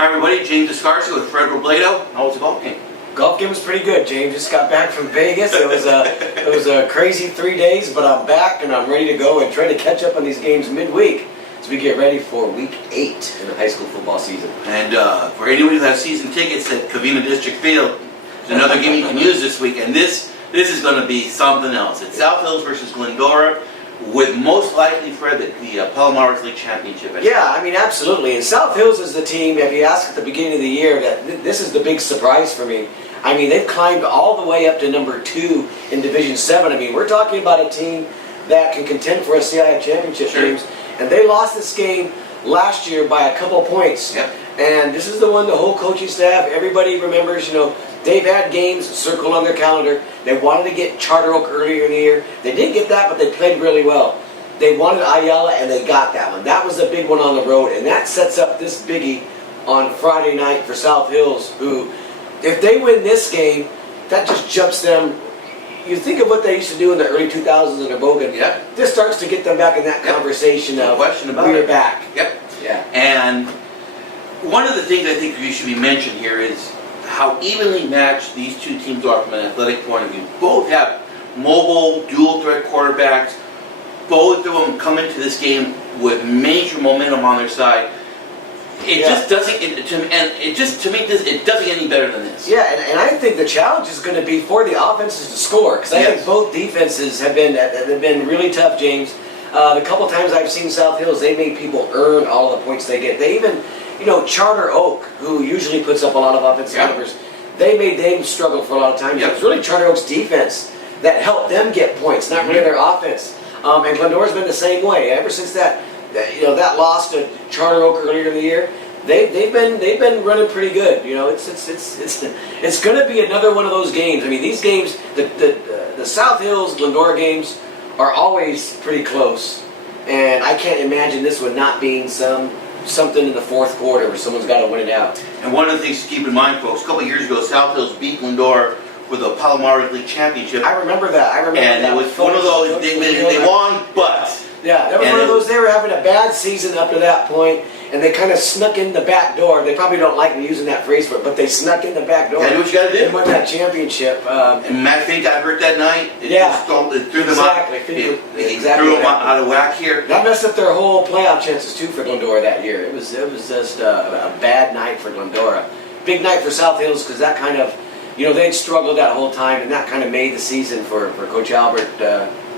Hi everybody, James Escarcega with Fred Robledo. How was the golf game? Golf game was pretty good, James. Just got back from Vegas. It was a crazy 3 days, but I'm back and I'm ready to go and try to catch up on these games midweek as we get ready for week 8 in the high school football season. And for anyone who has season tickets at Covina District Field, there's another game you can use this week, and this is going to be something else. It's South Hills versus Glendora, with most likely, Fred, the Palomares League championship. Yeah, I mean, absolutely. And South Hills is the team, if you ask at the beginning of the year, that this is the big surprise for me. I mean, they've climbed all the way up to number 2 in Division 7. I mean, we're talking about a team that can contend for a CIF championship, James. And they lost this game last year by a couple points. Yep. And this is the one the whole coaching staff, everybody remembers, you know, they've had games circled on their calendar. They wanted to get Charter Oak earlier in the year. They didn't get that, but they played really well. They wanted Ayala, and they got that one. That was the big one on the road, and that sets up this biggie on Friday night for South Hills, who, if they win this game, that just jumps them. You think of what they used to do in the early 2000s in Bogan. Yep. This starts to get them back in that conversation No of question about we're it. back. Yep. Yeah. And one of the things I think you should be mentioned here is how evenly matched these two teams are from an athletic point of view. Both have mobile, dual-threat quarterbacks. Both of them come into this game with major momentum on their side. It just doesn't, it doesn't get any better than this. Yeah, and I think the challenge is going to be for the offenses to score, because I think both defenses have been really tough, James. The couple times I've seen South Hills, they made people earn all the points they get. They even, you know, Charter Oak, who usually puts up a lot of offensive numbers, they made them struggle for a lot of times. It was really Charter Oak's defense that helped them get points, not really their offense. And Glendora's been the same way ever since that loss to Charter Oak earlier in the year. They've been running pretty good. You know, it's going to be another one of those games. I mean, these games, the South Hills Glendora games are always pretty close, and I can't imagine this one not being something in the fourth quarter where someone's got to win it out. And one of the things to keep in mind, folks, a couple of years ago, South Hills beat Glendora for the Palomares League championship. I remember that. And it was one of those, they won, but... Yeah, that was one of those, they were having a bad season up to that point, and they kind of snuck in the back door. They probably don't like me using that phrase, but they snuck in the back door. Yeah, do what you got to do. And won that championship. And Matt Fink got hurt that night. It threw them out of whack here. That messed up their whole playoff chances too for Glendora that year. It was just a bad night for Glendora. Big night for South Hills, because that kind of, you know, they'd struggled that whole time, and that kind of made the season for Coach Albert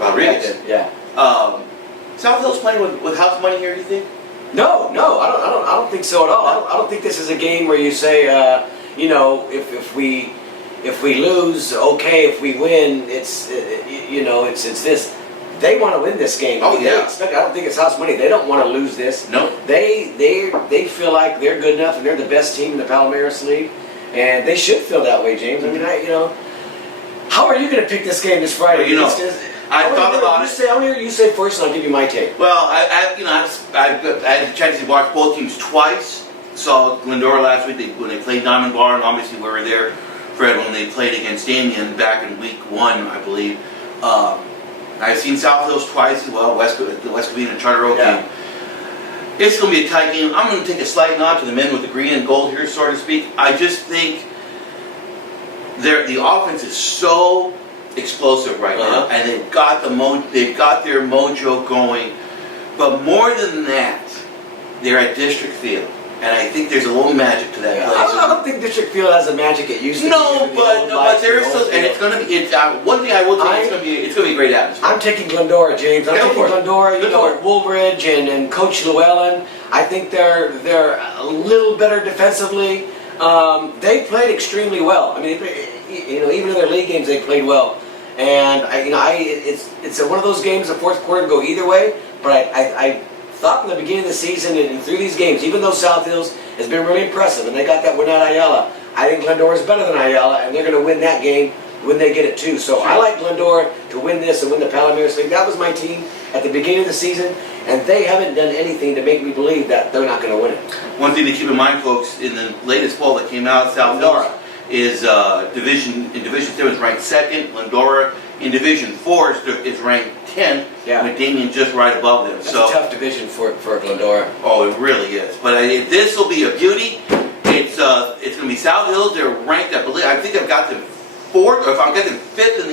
Rodriguez. Yeah. South Hills playing with house money here, do you think? No, I don't think so at all. I don't think this is a game where you say, you know, if we lose, okay. If we win, it's this. They want to win this game. Oh, I don't think it's house money. They don't want to lose this. No. They feel like they're good enough and they're the best team in the Palomares League, and they should feel that way, James. I mean, how are you going to pick this game this Friday? Well, you know, I thought about it. I want to hear you say first, and I'll give you my take. Well, I had a chance to watch both teams twice. Saw Glendora last week when they played Diamond Bar, and obviously we were there, Fred, when they played against Damien back in week 1, I believe. I've seen South Hills twice as well, the West Covina and Charter Oak game. It's going to be a tight game. I'm going to take a slight nod to the men with the green and gold here, so to speak. I just think the offense is so explosive right now, and they've got their mojo going. But more than that, they're at District Field, and I think there's a little magic to that place. I don't think District Field has the magic it used to. But there is still, and it's going to be. One thing I will tell you, it's going to be a great atmosphere. I'm taking Glendora, James. I'm taking Glendora. You know, Woolbridge and Coach Llewellyn. I think they're a little better defensively. They played extremely well. I mean, even in their league games, they played well. And it's one of those games. The fourth quarter go either way. But I thought from the beginning of the season and through these games, even though South Hills has been really impressive and they got that win at Ayala, I think Glendora is better than Ayala, and they're going to win that game when they get it too. So I like Glendora to win this and win the Palomares League. That was my team at the beginning of the season, and they haven't done anything to make me believe that they're not going to win it. One thing to keep in mind, folks, in the latest poll that came out, South Hills is Division 7 is ranked 2nd. Glendora in Division 4 is ranked 10th, with Damien just right above them. That's a tough division for Glendora. Oh, it really is. But this will be a beauty. It's going to be South Hills. They're ranked, I think I've got them fourth, or if I've got them fifth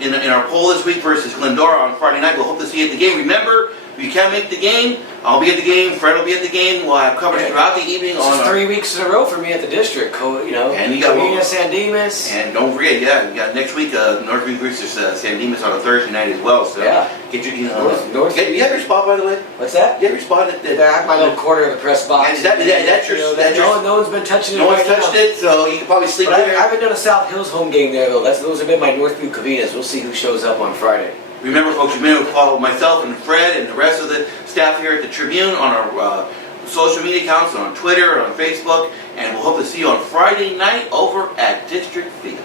in our poll this week versus Glendora on Friday night. We'll hope to see you at the game. Remember, if you can't make the game, I'll be at the game. Fred will be at the game. We'll have coverage throughout the evening. This is 3 weeks in a row for me at the district. And you got San Dimas. And don't forget, you got next week Northview versus San Dimas on a Thursday night as well. So get your you have your spot, by the way. What's that? You have your spot at I have my little corner of the press box. No one's been touching it. No one's touched it, so you can probably sleep there. I haven't done a South Hills home game there though. Those have been my Northview Cavinas. We'll see who shows up on Friday. Remember, folks, you've been able to follow myself and Fred and the rest of the staff here at the Tribune on our social media accounts, on Twitter, on Facebook, and we'll hope to see you on Friday night over at District Field.